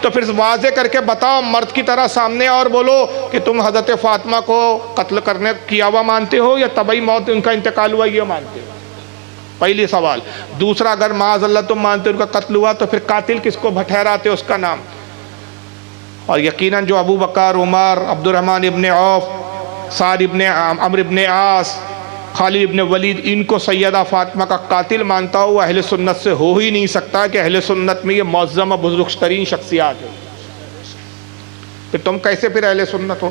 تو پھر واضح کر کے بتاؤ مرد کی طرح سامنے اور بولو کہ تم حضرت فاطمہ کو قتل کرنے کیا ہوا مانتے ہو یا طبعی موت ان کا انتقال ہوا یہ مانتے ہو؟ پہلی سوال۔ دوسرا، اگر معاذ اللہ تم مانتے ان کا قتل ہوا تو پھر قاتل کس کو ٹھہراتے اس کا نام؟ اور یقیناً جو ابو بکر، عمر، عبد الرحمن ابن عوف، سعد ابن عمرو ابن عاص، خالد ابن ولید ان کو سیدہ فاطمہ کا قاتل مانتا ہو وہ اہل سنت سے ہو ہی نہیں سکتا کہ اہل سنت میں یہ معظم و بزرگ ترین شخصیات ہے، پھر تم کیسے پھر اہل سنت ہو؟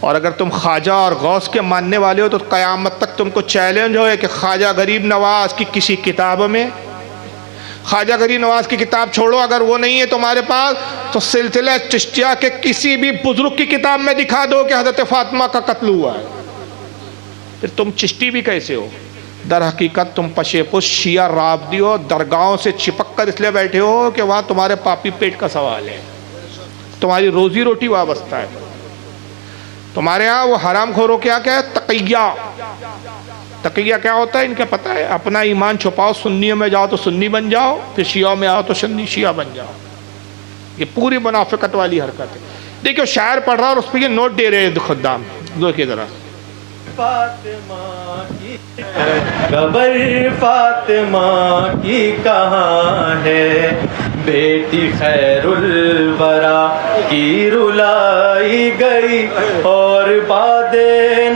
اور اگر تم خواجہ اور غوث کے ماننے والے ہو تو قیامت تک تم کو چیلنج ہوئے کہ خواجہ غریب نواز کی کسی کتاب میں، خواجہ غریب نواز کی کتاب چھوڑو اگر وہ نہیں ہے تمہارے پاس تو سلسلہ چشتیہ کے کسی بھی بزرگ کی کتاب میں دکھا دو کہ حضرت فاطمہ کا قتل ہوا ہے، پھر تم چشتی بھی کیسے ہو؟ در حقیقت تم پشے پش شیعہ رافضی ہو، درگاہوں سے چپک کر اس لیے بیٹھے ہو کہ وہاں تمہارے پاپی پیٹ کا سوال ہے، تمہاری روزی روٹی وابستہ ہے۔ تمہارے ہاں وہ حرام خوروں کیا ہے؟ تقیہ۔ تقیہ کیا ہوتا ہے ان کا پتہ ہے؟ اپنا ایمان چھپاؤ، سنیوں میں جاؤ تو سنی بن جاؤ، پھر شیعوں میں آؤ تو سنی شیعہ بن جاؤ، یہ پوری منافقت والی حرکت ہے۔ دیکھو شاعر پڑھ رہا اور اس پہ یہ نوٹ دے رہے ہیں خدام، دیکھیے ذرا۔ قبر فاطمہ کی کہاں ہے، بیٹی خیر الورا کی رلائی گئی اور بعد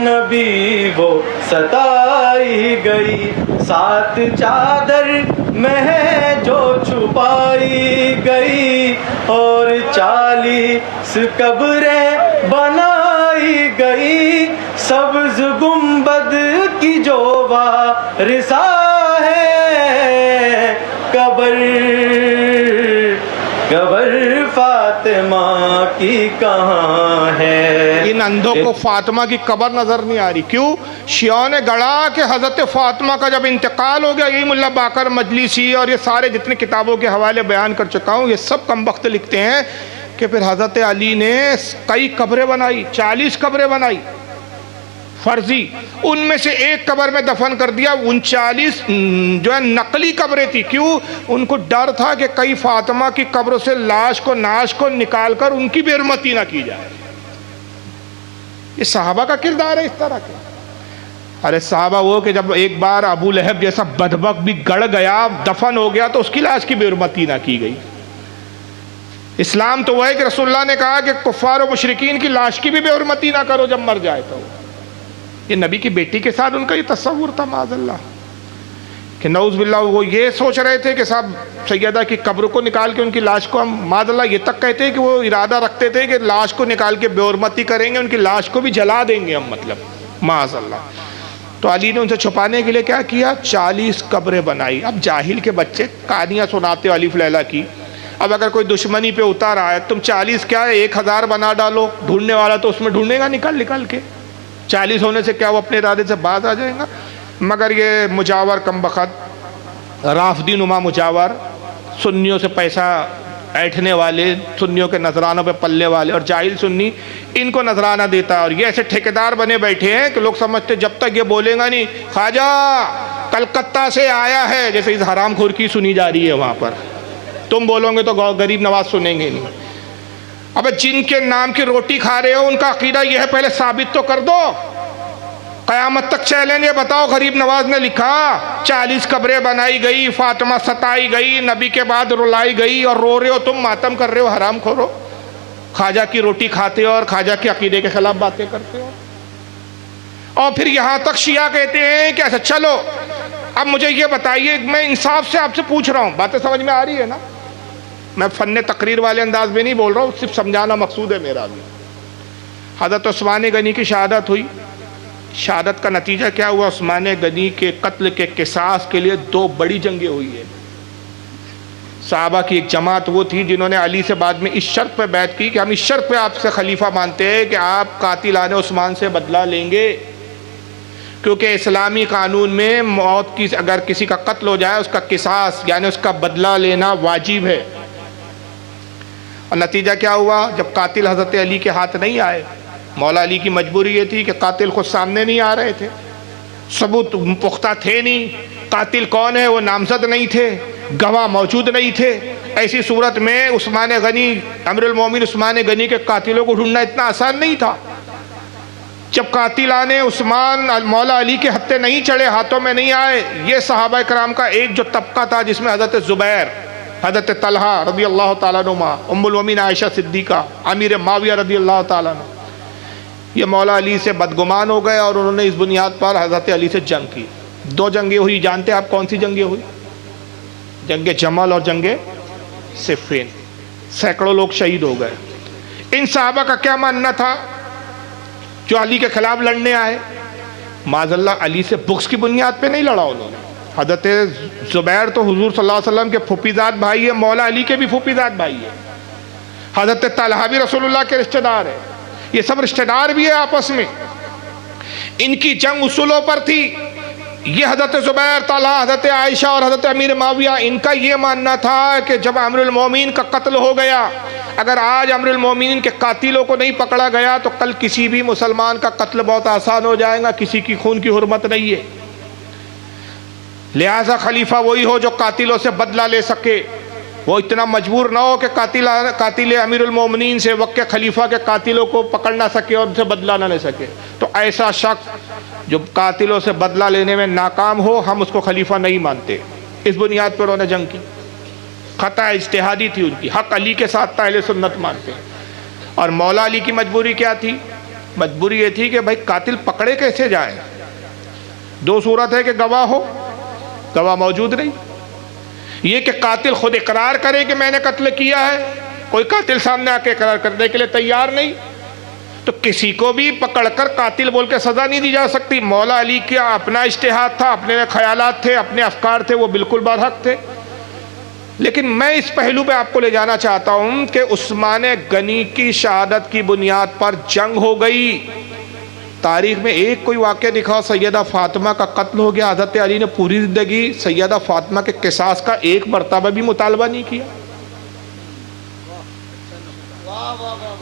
نبی وہ ستائی گئی، سات چادر میں ہے جو چھپائی گئی اور 40 قبریں بنائی گئی، سبز گنبد کی جو وارثہ ہے، قبر فاطمہ کی کہاں ہے۔ ان اندھوں کو فاطمہ کی قبر نظر نہیں آ رہی، کیوں؟ شیعوں نے گڑا کہ حضرت فاطمہ کا جب انتقال ہو گیا، یہی ملا باقر مجلسی اور یہ سارے جتنے کتابوں کے حوالے بیان کر چکا ہوں، یہ سب کمبخت لکھتے ہیں کہ پھر حضرت علی نے کئی قبریں بنائی، 40 قبریں بنائی فرضی، ان میں سے ایک قبر میں دفن کر دیا، 39 جو ہے نقلی قبریں تھی، کیوں؟ ان کو ڈر تھا کہ کئی فاطمہ کی قبر سے لاش کو ناش کو نکال کر ان کی بے حرمتی نہ کی جائے۔ یہ صحابہ کا کردار ہے اس طرح کے۔ ارے صحابہ وہ کہ جب ایک بار ابو لہب جیسا بدبخت بھی گڑ گیا، دفن ہو گیا، تو اس کی لاش کی بے حرمتی نہ کی گئی۔ اسلام تو وہ ہے کہ رسول اللہ نے کہا کہ کفار و مشرکین کی لاش کی بھی بے حرمتی نہ کرو جب مر جائے تو۔ یہ نبی کی بیٹی کے ساتھ ان کا یہ تصور تھا معاذ اللہ کہ نعوذ باللہ وہ یہ سوچ رہے تھے کہ صاحب سیدہ کی قبر کو نکال کے ان کی لاش کو ہم معاذ اللہ یہ تک کہتے ہیں کہ وہ ارادہ رکھتے تھے کہ لاش کو نکال کے بے حرمتی کریں گے، ان کی لاش کو بھی جلا دیں گے ہم، مطلب معاذ اللہ۔ تو علی نے ان سے چھپانے کے لیے کیا کیا؟ 40 قبریں بنائی۔ اب جاہل کے بچے کہانیاں سناتے الف لیلہ کی، اب اگر کوئی دشمنی پہ اتار آئے تم 40 کیا ہے 1000 بنا ڈالو، ڈھونڈنے والا تو اس میں ڈھونڈے گا نکل کے، 40 ہونے سے کیا وہ اپنے ارادے سے باز آ جائیں گا؟ مگر یہ مجاور کمبخت، رافضی نما مجاور، سنیوں سے پیسہ ایٹھنے والے، سنیوں کے نذرانوں پہ پلنے والے اور جاہل سنی، ان کو نذرانہ دیتا ہے، اور یہ ایسے ٹھیکیدار بنے بیٹھے ہیں کہ لوگ سمجھتے جب تک یہ بولے گا نہیں خواجہ کلکتہ سے آیا ہے، جیسے اس حرام خور کی سنی جا رہی ہے وہاں پر، تم بولو گے تو غریب نواز سنیں گے نہیں۔ اب جن کے نام کی روٹی کھا رہے ہو ان کا عقیدہ یہ ہے پہلے ثابت تو کر دو، قیامت تک چیلنج یہ بتاؤ غریب نواز نے لکھا 40 قبریں بنائی گئی، فاطمہ ستائی گئی، نبی کے بعد رلائی گئی، اور رو رہے ہو تم، ماتم کر رہے ہو، حرام کھورو، خواجہ کی روٹی کھاتے ہو اور خواجہ کے عقیدے کے خلاف باتیں کرتے ہو۔ اور پھر یہاں تک شیعہ کہتے ہیں کہ ایسا چلو اب مجھے یہ بتائیے، میں انصاف سے آپ سے پوچھ رہا ہوں، باتیں سمجھ میں آ رہی ہے نا؟ میں فن تقریر والے انداز میں نہیں بول رہا ہوں، صرف سمجھانا مقصود ہے میرا بھی۔ حضرت عثمان غنی کی شہادت ہوئی، شہادت کا نتیجہ کیا ہوا؟ عثمان غنی کے قتل کے قصاص کے لیے 2 بڑی جنگیں ہوئی ہیں۔ صحابہ کی ایک جماعت وہ تھی جنہوں نے علی سے بعد میں اس شرط پہ بیعت کی کہ ہم اس شرط پہ آپ سے خلیفہ مانتے ہیں کہ آپ قاتلان عثمان سے بدلہ لیں گے، کیونکہ اسلامی قانون میں موت کی اگر کسی کا قتل ہو جائے اس کا قصاص یعنی اس کا بدلہ لینا واجب ہے۔ اور نتیجہ کیا ہوا؟ جب قاتل حضرت علی کے ہاتھ نہیں آئے، مولا علی کی مجبوری یہ تھی کہ قاتل خود سامنے نہیں آ رہے تھے، ثبوت پختہ تھے نہیں، قاتل کون ہے وہ نامزد نہیں تھے، گواہ موجود نہیں تھے، ایسی صورت میں عثمان غنی امیر المومن عثمان غنی کے قاتلوں کو ڈھونڈنا اتنا آسان نہیں تھا. جب قاتل آنے عثمان مولا علی کے ہتھے نہیں چڑھے، ہاتھوں میں نہیں آئے، یہ صحابہ کرام کا ایک جو طبقہ تھا جس میں حضرت زبیر، حضرت طلحہ رضی اللہ تعالیٰ عنہ، ام المومنین عائشہ صدیقہ، امیر معاویہ رضی اللہ تعالیٰ عنہ، یہ مولا علی سے بدگمان ہو گئے اور انہوں نے اس بنیاد پر حضرت علی سے جنگ کی. 2 جنگیں ہوئی. جانتے آپ کون سی جنگیں ہوئی؟ جنگ جمل اور جنگ صفین. سینکڑوں لوگ شہید ہو گئے. ان صحابہ کا کیا ماننا تھا جو علی کے خلاف لڑنے آئے؟ معاذ اللہ علی سے بغض کی بنیاد پہ نہیں لڑا انہوں نے. حضرت زبیر تو حضور صلی اللہ علیہ وسلم کے پھوپھیزاد بھائی ہے، مولا علی کے بھی پھوپھیزاد بھائی ہے. حضرت طلحہ بھی رسول اللہ کے رشتہ دار ہے. یہ سب رشتہ دار بھی ہے آپس میں. ان کی جنگ اصولوں پر تھی. یہ حضرت زبیر، طلحہ، حضرت عائشہ اور حضرت امیر معاویہ، ان کا یہ ماننا تھا کہ جب امیر المومنین کا قتل ہو گیا، اگر آج امیر المومنین کے قاتلوں کو نہیں پکڑا گیا تو کل کسی بھی مسلمان کا قتل بہت آسان ہو جائے گا. کسی کی خون کی حرمت نہیں ہے. لہذا خلیفہ وہی ہو جو قاتلوں سے بدلہ لے سکے. وہ اتنا مجبور نہ ہو کہ قاتل امیر المومنین سے وقت کے خلیفہ کے قاتلوں کو پکڑ نہ سکے اور ان سے بدلہ نہ لے سکے. تو ایسا شخص جو قاتلوں سے بدلہ لینے میں ناکام ہو، ہم اس کو خلیفہ نہیں مانتے. اس بنیاد پر انہوں نے جنگ کی. خطا اجتہادی تھی ان کی. حق علی کے ساتھ اہل سنت مانتے. اور مولا علی کی مجبوری کیا تھی؟ مجبوری یہ تھی کہ بھائی قاتل پکڑے کیسے جائیں؟ 2 صورت ہے کہ گواہ ہو، گواہ موجود نہیں. یہ کہ قاتل خود اقرار کرے کہ میں نے قتل کیا ہے. کوئی قاتل سامنے آ کے اقرار کرنے کے لیے تیار نہیں. تو کسی کو بھی پکڑ کر قاتل بول کے سزا نہیں دی جا سکتی. مولا علی کا اپنا اجتہاد تھا، اپنے خیالات تھے، اپنے افکار تھے، وہ بالکل برحق تھے. لیکن میں اس پہلو پہ آپ کو لے جانا چاہتا ہوں کہ عثمان غنی کی شہادت کی بنیاد پر جنگ ہو گئی. تاریخ میں ایک کوئی واقعہ دکھاؤ سیدہ فاطمہ کا قتل ہو گیا. حضرت علی نے پوری زندگی سیدہ فاطمہ کے قصاص کا ایک مرتبہ بھی مطالبہ نہیں کیا.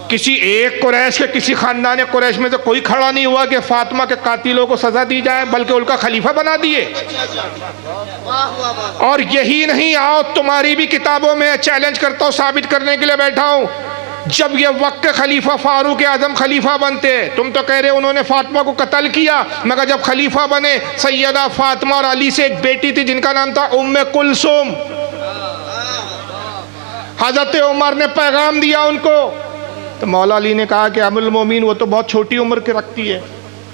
کسی ایک قریش کے، کسی خاندان قریش میں سے کوئی کھڑا نہیں ہوا کہ فاطمہ کے قاتلوں کو سزا دی جائے، بلکہ ان کا خلیفہ بنا دیے. اور یہی نہیں، آؤ تمہاری بھی کتابوں میں چیلنج کرتا ہوں، ثابت کرنے کے لیے بیٹھا ہوں. جب یہ وقت کے خلیفہ فاروق اعظم خلیفہ بنتے، تم تو کہہ رہے انہوں نے فاطمہ کو قتل کیا، مگر جب خلیفہ بنے سیدہ فاطمہ اور علی سے ایک بیٹی تھی جن کا نام تھا ام کلثوم. حضرت عمر نے پیغام دیا ان کو. تو مولا علی نے کہا کہ امیر المومنین وہ تو بہت چھوٹی عمر کے رکھتی ہے،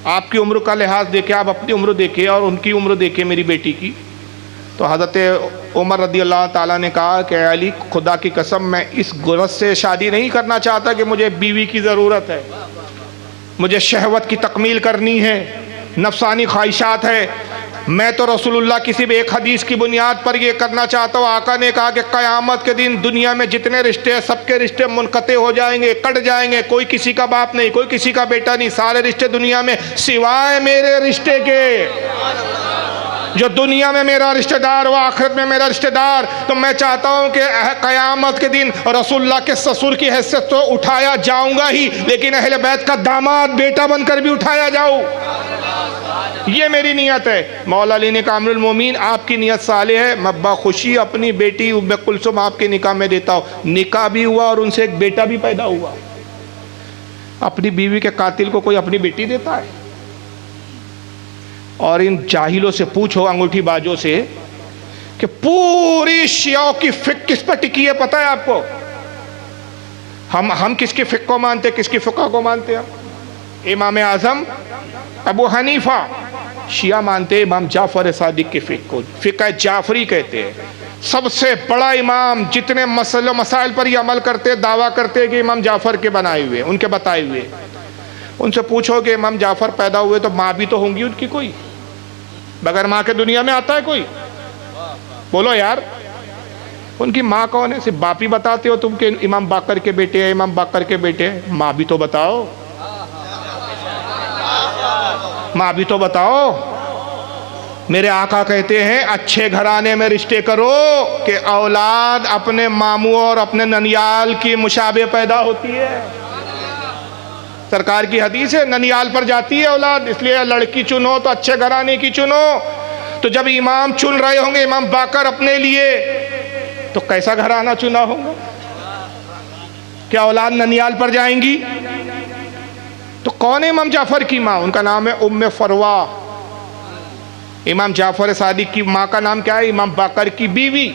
آپ کی عمر کا لحاظ دیکھیں، آپ اپنی عمر دیکھیں اور ان کی عمر دیکھیں میری بیٹی کی. تو حضرت عمر رضی اللہ تعالیٰ نے کہا کہ علی خدا کی قسم میں اس غرض سے شادی نہیں کرنا چاہتا کہ مجھے بیوی کی ضرورت ہے، مجھے شہوت کی تکمیل کرنی ہے، نفسانی خواہشات ہے. میں تو رسول اللہ کی صرف ایک حدیث کی بنیاد پر یہ کرنا چاہتا ہوں. آقا نے کہا کہ قیامت کے دن دنیا میں جتنے رشتے ہیں سب کے رشتے منقطع ہو جائیں گے، کٹ جائیں گے. کوئی کسی کا باپ نہیں، کوئی کسی کا بیٹا نہیں. سارے رشتے دنیا میں سوائے میرے رشتے کے. جو دنیا میں میرا رشتہ دار وہ آخرت میں میرا رشتہ دار. تو میں چاہتا ہوں کہ قیامت کے دن رسول اللہ کے سسر کی حیثیت تو اٹھایا جاؤں گا ہی، لیکن اہل بیت کا داماد بیٹا بن کر بھی اٹھایا جاؤں. یہ میری نیت ہے. مولا علی نے کہا امیر المومنین آپ کی نیت صالح ہے، میں بخوشی اپنی بیٹی ام کلثوم آپ کے نکاح میں دیتا ہوں. نکاح بھی ہوا اور ان سے ایک بیٹا بھی پیدا ہوا. اپنی بیوی کے قاتل کو کوئی اپنی بیٹی دیتا ہے؟ اور ان جاہلوں سے پوچھو، انگوٹھی باجوں سے، کہ پوری شیعوں کی فقہ کس پر ٹکی ہے پتہ ہے آپ کو؟ ہم کس کی فقہ کو مانتے، کس کی فقہ کو مانتے ہیں؟ امام اعظم ابو حنیفہ. شیعہ مانتے امام جعفر صادق کی فقہ کو، فقہ جعفری کہتے ہیں. سب سے بڑا امام، جتنے مسائل پر یہ عمل کرتے دعویٰ کرتے کہ امام جعفر کے بنائے ہوئے، ان کے بتائے ہوئے. ان سے پوچھو کہ امام جعفر پیدا ہوئے تو ماں بھی تو ہوں گی ان کی کوئی؟ بغیر ماں کے دنیا میں آتا ہے کوئی؟ بولو یار. ان کی ماں کون ہے؟ صرف باپ ہی بتاتے ہو تم کہ امام باقر کے بیٹے ہیں، امام باقر کے بیٹے ہیں. ماں بھی تو بتاؤ، ماں بھی تو بتاؤ. میرے آقا کہتے ہیں اچھے گھرانے میں رشتے کرو کہ اولاد اپنے ماموں اور اپنے ننیال کی مشابہ پیدا ہوتی ہے. سرکار کی حدیث ہے، ننیال پر جاتی ہے اولاد، اس لیے لڑکی چنو تو اچھے گھرانے کی چنو. تو جب امام چن رہے ہوں گے امام باقر اپنے لیے تو کیسا گھرانہ چنا ہوگا؟ کیا اولاد ننیال پر جائیں گی؟ تو کون ہے امام جعفر کی ماں؟ ان کا نام ہے ام فروا۔ امام جعفر صادق کی ماں کا نام کیا ہے؟ امام باقر کی بیوی،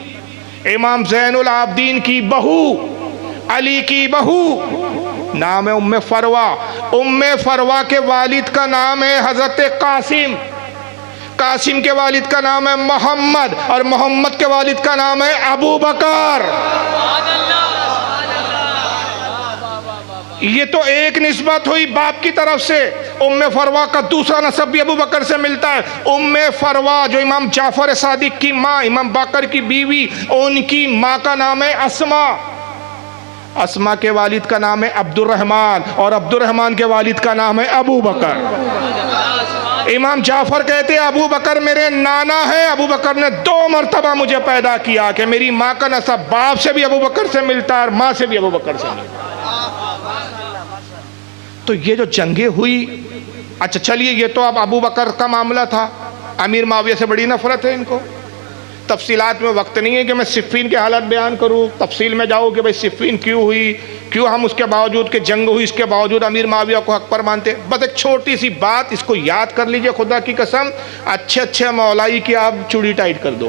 امام زین العابدین کی بہو، علی کی بہو، نام ہے ام فروا۔ ام فروا کے والد کا نام ہے حضرت قاسم، قاسم کے والد کا نام ہے محمد، اور محمد کے والد کا نام ہے ابو بکر۔ یہ تو ایک نسبت ہوئی باپ کی طرف سے۔ ام فروا کا دوسرا نسب بھی ابو بکر سے ملتا ہے۔ ام فروا جو امام جعفر صادق کی ماں، امام باقر کی بیوی، ان کی ماں کا نام ہے اسما۔ اسما کے والد کا نام ہے عبد الرحمن، اور عبد الرحمن کے والد کا نام ہے ابو بکر۔ امام جعفر کہتے ہیں ابو بکر میرے نانا ہے، ابو بکر نے 2 مرتبہ مجھے پیدا کیا کہ میری ماں کا نسب باپ سے بھی ابو بکر سے ملتا ہے اور ماں سے بھی ابو بکر سے ملتا ہے۔ تو یہ جو جنگیں ہوئی، اچھا چلیے یہ تو اب ابو بکر کا معاملہ تھا، امیر معاویہ سے بڑی نفرت ہے ان کو۔ تفصیلات میں وقت نہیں ہے کہ میں صفین کے حالات بیان کروں، تفصیل میں جاؤ کہ بھئی صفین کیوں ہوئی، کیوں ہم اس کے باوجود کہ جنگ ہوئی اس کے باوجود امیر معاویہ کو حق پر مانتے۔ بس ایک چھوٹی سی بات اس کو یاد کر لیجئے، خدا کی قسم، اچھے مولائی کی آپ چوڑی ٹائٹ کر دو۔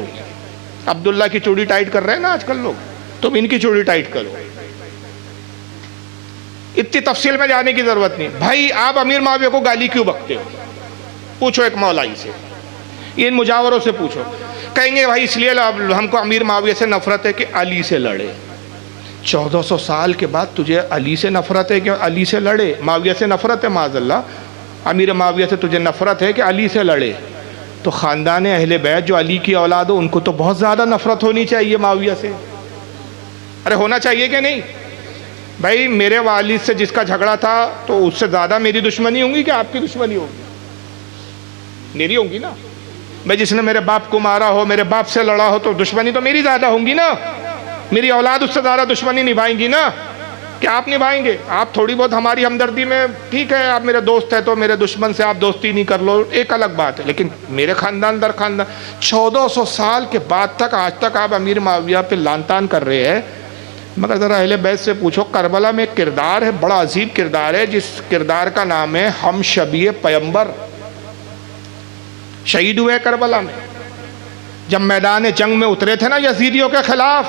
عبداللہ کی چوڑی ٹائٹ کر رہے ہیں نا آج کل لوگ، تم ان کی چوڑی ٹائٹ کرو۔ اتنی تفصیل میں جانے کی ضرورت نہیں۔ بھائی آپ امیر معاویہ کو گالی کیوں بکتے ہو؟ پوچھو ایک مولائی سے، ان مجاوروں سے پوچھو، کہیں گے بھائی اس لیے ہم کو امیر معاویہ سے نفرت ہے کہ علی سے لڑے۔ 1400 سال کے بعد تجھے علی سے نفرت ہے کہ علی سے لڑے؟ معاویہ سے نفرت ہے معاذ اللہ، امیر معاویہ سے تجھے نفرت ہے کہ علی سے لڑے؟ تو خاندان اہل بیت جو علی کی اولاد ہو ان کو تو بہت زیادہ نفرت ہونی چاہیے معاویہ سے۔ ارے ہونا چاہیے کہ نہیں؟ بھائی میرے والد سے جس کا جھگڑا تھا تو اس سے زیادہ میری دشمنی ہوں گی کہ آپ کی دشمنی ہوگی؟ میری ہوگی نا۔ میں جس نے میرے باپ کو مارا ہو، میرے باپ سے لڑا ہو، تو دشمنی تو میری زیادہ ہوں گی نا۔ میری اولاد اس سے زیادہ دشمنی نبھائیں گی نا، کیا آپ نبھائیں گے؟ آپ تھوڑی بہت ہماری ہمدردی میں ٹھیک ہے، آپ میرے دوست ہیں تو میرے دشمن سے آپ دوستی نہیں کر لو، ایک الگ بات ہے، لیکن میرے خاندان در خاندان 1400 سال کے بعد تک آج تک آپ امیر معاویہ پہ لعن طعن کر رہے ہیں۔ مگر ذرا اہل بیت سے پوچھو، کربلا میں ایک کردار ہے، بڑا عظیم کردار ہے، جس کردار کا نام ہے ہم شبیہ پیمبر۔ شہید ہوئے کربلا میں، جب میدان جنگ میں اترے تھے نا یزیدیوں کے خلاف،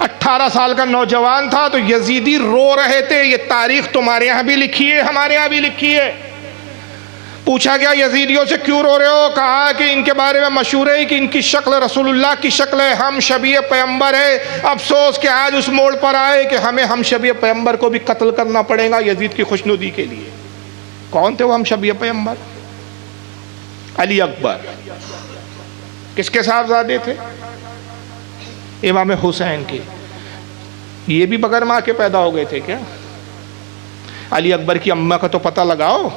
18 سال کا نوجوان تھا تو یزیدی رو رہے تھے۔ یہ تاریخ تمہارے یہاں بھی لکھی ہے، ہمارے یہاں بھی لکھی ہے۔ پوچھا گیا یزیدیوں سے کیوں رو رہے ہو؟ کہا کہ ان کے بارے میں مشہور ہے کہ ان کی شکل رسول اللہ کی شکل ہے، ہم شبیہ پیمبر ہے۔ افسوس کہ آج اس موڑ پر آئے کہ ہمیں ہم شبیہ پیمبر کو بھی قتل کرنا پڑے گا یزید کی خوشنودی کے لیے۔ کون تھے وہ ہم شبیہ پیمبر؟ علی اکبر۔ کس کے صاحبزادے تھے؟ امام حسین کے۔ یہ بھی بغیر ماں کے پیدا ہو گئے تھے کیا؟ علی اکبر کی اماں کا تو پتہ لگاؤ،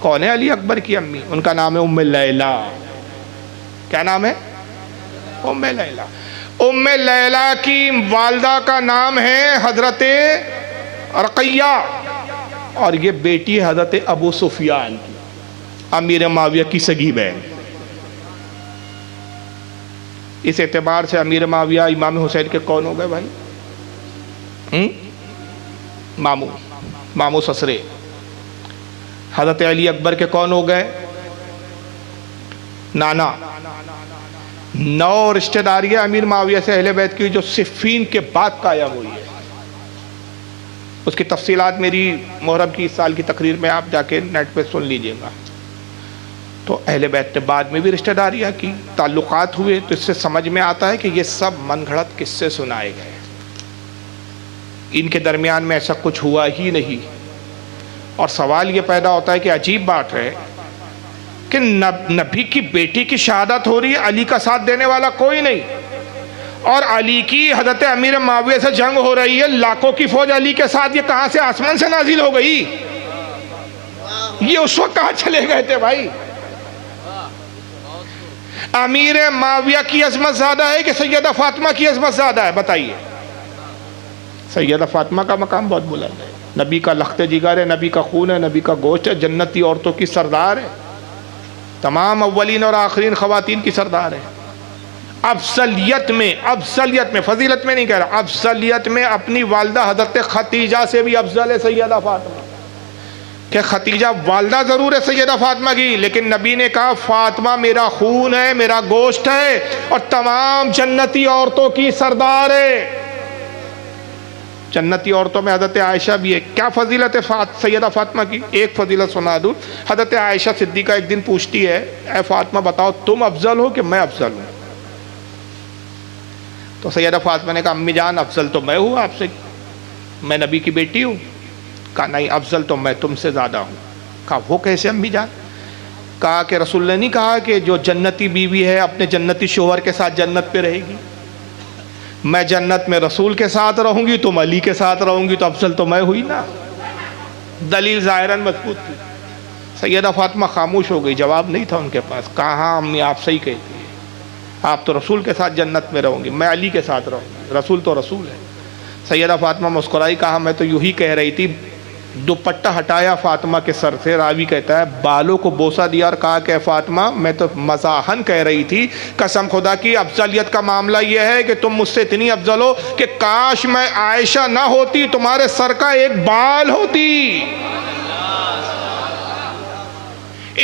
کون ہے علی اکبر کی امی؟ ان کا نام ہے ام لیلہ۔ کیا نام ہے؟ ام لیلہ۔ ام لیلہ کی والدہ کا نام ہے حضرت رقیہ، اور یہ بیٹی ہے حضرت ابو سفیان کی، امیر معاویہ کی سگی بہن۔ اس اعتبار سے امیر معاویہ امام حسین کے کون ہو گئے بھائی؟ ماموں سسرے۔ حضرت علی اکبر کے کون ہو گئے؟ نانا۔ 9 رشتہ داریاں امیر معاویہ سے اہل بیت کی جو صفین کے بعد قائم ہوئی ہے۔ اس کی تفصیلات میری محرم کی اس سال کی تقریر میں آپ جا کے نیٹ پہ سن لیجئے گا۔ تو اہل بیت نے بعد میں بھی رشتہ داریاں کی، تعلقات ہوئے، تو اس سے سمجھ میں آتا ہے کہ یہ سب من گھڑت قصے سنائے گئے، ان کے درمیان میں ایسا کچھ ہوا ہی نہیں۔ اور سوال یہ پیدا ہوتا ہے کہ عجیب بات ہے کہ نبی کی بیٹی کی شہادت ہو رہی ہے، علی کا ساتھ دینے والا کوئی نہیں، اور علی کی حضرت امیر معاویہ سے جنگ ہو رہی ہے، لاکھوں کی فوج علی کے ساتھ، یہ کہاں سے آسمان سے نازل ہو گئی؟ یہ اس وقت کہاں چلے گئے تھے بھائی؟ امیر معاویہ کی عظمت زیادہ ہے کہ سیدہ فاطمہ کی عظمت زیادہ ہے؟ بتائیے۔ سیدہ فاطمہ کا مقام بہت بلند ہے، نبی کا لخت جگر ہے، نبی کا خون ہے، نبی کا گوشت ہے، جنتی عورتوں کی سردار ہے، تمام اولین اور آخرین خواتین کی سردار ہے۔ افضلیت میں فضیلت میں نہیں کہہ رہا، افضلیت میں اپنی والدہ حضرت ختیجہ سے بھی افضل ہے سیدہ فاطمہ، کہ ختیجہ والدہ ضرور ہے سیدہ فاطمہ کی، لیکن نبی نے کہا فاطمہ میرا خون ہے، میرا گوشت ہے، اور تمام جنتی عورتوں کی سردار ہے۔ جنتی عورتوں میں حضرت عائشہ بھی ہے۔ کیا فضیلت ہے سیدہ فاطمہ کی؟ ایک فضیلت سنا دوں۔ حضرت عائشہ صدیقہ ایک دن پوچھتی ہے، اے فاطمہ بتاؤ تم افضل ہو کہ میں افضل ہوں؟ تو سیدہ فاطمہ نے کہا امی جان افضل تو میں ہوں آپ سے، میں نبی کی بیٹی ہوں۔ کہا نہیں افضل تو میں تم سے زیادہ ہوں۔ کہا وہ کیسے امی جان؟ کہا کہ رسول نے نہیں کہا کہ جو جنتی بیوی ہے اپنے جنتی شوہر کے ساتھ جنت پہ رہے گی؟ میں جنت میں رسول کے ساتھ رہوں گی، تم علی کے ساتھ رہوں گی، تو افضل تو میں ہوئی نا۔ دلیل ظاہراً مضبوط تھی۔ سیدہ فاطمہ خاموش ہو گئی، جواب نہیں تھا ان کے پاس۔ کہا ہاں امی آپ صحیح کہتی ہیں، آپ تو رسول کے ساتھ جنت میں رہوں گی، میں علی کے ساتھ رہوں گی، رسول تو رسول ہے۔ سیدہ فاطمہ مسکرائی، کہا میں تو یوں ہی کہہ رہی تھی۔ دوپٹہ ہٹایا فاطمہ کے سر سے، راوی کہتا ہے بالوں کو بوسہ دیا اور کہا کہ فاطمہ میں تو مزاحن کہہ رہی تھی، قسم خدا کی افضلیت کا معاملہ یہ ہے کہ تم مجھ سے اتنی افضل ہو کہ کاش میں عائشہ نہ ہوتی، تمہارے سر کا ایک بال ہوتی۔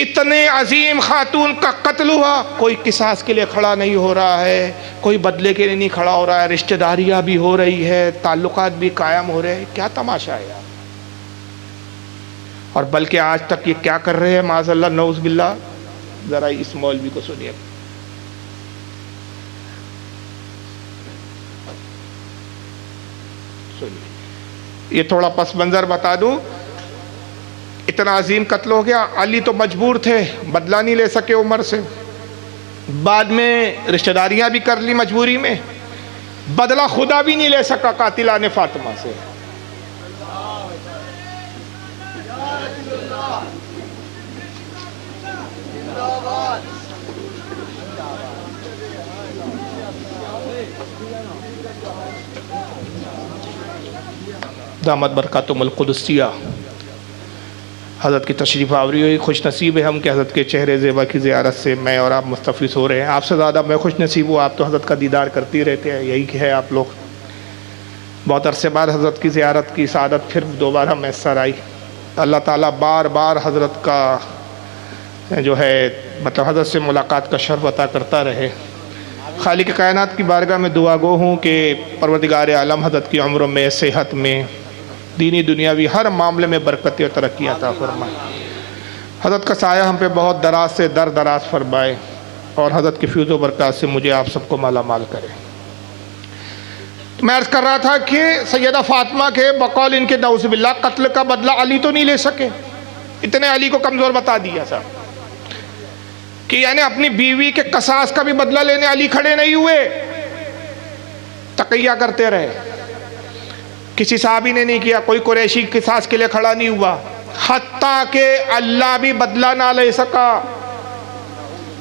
اتنے عظیم خاتون کا قتل ہوا، کوئی قصاص کے لیے کھڑا نہیں ہو رہا ہے، کوئی بدلے کے لیے نہیں کھڑا ہو رہا ہے، رشتہ داریاں بھی ہو رہی ہے، تعلقات بھی قائم ہو رہے ہیں۔ کیا تماشا ہے یار! اور بلکہ آج تک یہ کیا کر رہے ہیں معاذ اللہ نعوذ باللہ؟ ذرا اس مولوی کو سنیے، یہ تھوڑا پس منظر بتا دوں۔ اتنا عظیم قتل ہو گیا، علی تو مجبور تھے، بدلہ نہیں لے سکے عمر سے، بعد میں رشتہ داریاں بھی کر لی مجبوری میں، بدلہ خدا بھی نہیں لے سکا قاتلان فاطمہ سے۔ دامت برکاتہم القدسیہ، حضرت کی تشریف آوری ہوئی۔ خوش نصیب ہے ہم کہ حضرت کے چہرے زیبا کی زیارت سے میں اور آپ مستفیض ہو رہے ہیں۔ آپ سے زیادہ میں خوش نصیب ہوں، آپ تو حضرت کا دیدار کرتی رہتے ہیں، یہی ہے آپ لوگ۔ بہت عرصے بعد حضرت کی زیارت کی سعادت پھر دوبارہ میسر آئی۔ اللہ تعالیٰ بار بار حضرت کا جو ہے مطلب حضرت سے ملاقات کا شرف عطا کرتا رہے۔ خالق کائنات کی بارگاہ میں دعا گو ہوں کہ پروردگار عالم حضرت کی عمروں میں، صحت میں، دینی دنیاوی ہر معاملے میں برکت و ترقی عطا فرمائے۔ حضرت کا سایہ ہم پہ بہت دراز سے دراز فرمائے، اور حضرت کی فیض و برکات سے مجھے آپ سب کو مالا مال کرے۔ میں عرض کر رہا تھا کہ سیدہ فاطمہ کے بقول ان کے نعوذ باللہ قتل کا بدلہ علی تو نہیں لے سکے، اتنے علی کو کمزور بتا دیا صاحب کہ یعنی اپنی بیوی کے قصاص کا بھی بدلہ لینے علی کھڑے نہیں ہوئے، تقیہ کرتے رہے۔ کسی صحابی نے نہیں کیا، کوئی قریشی قصاص کے لیے کھڑا نہیں ہوا، حتیٰ کہ اللہ بھی بدلہ نہ لے سکا۔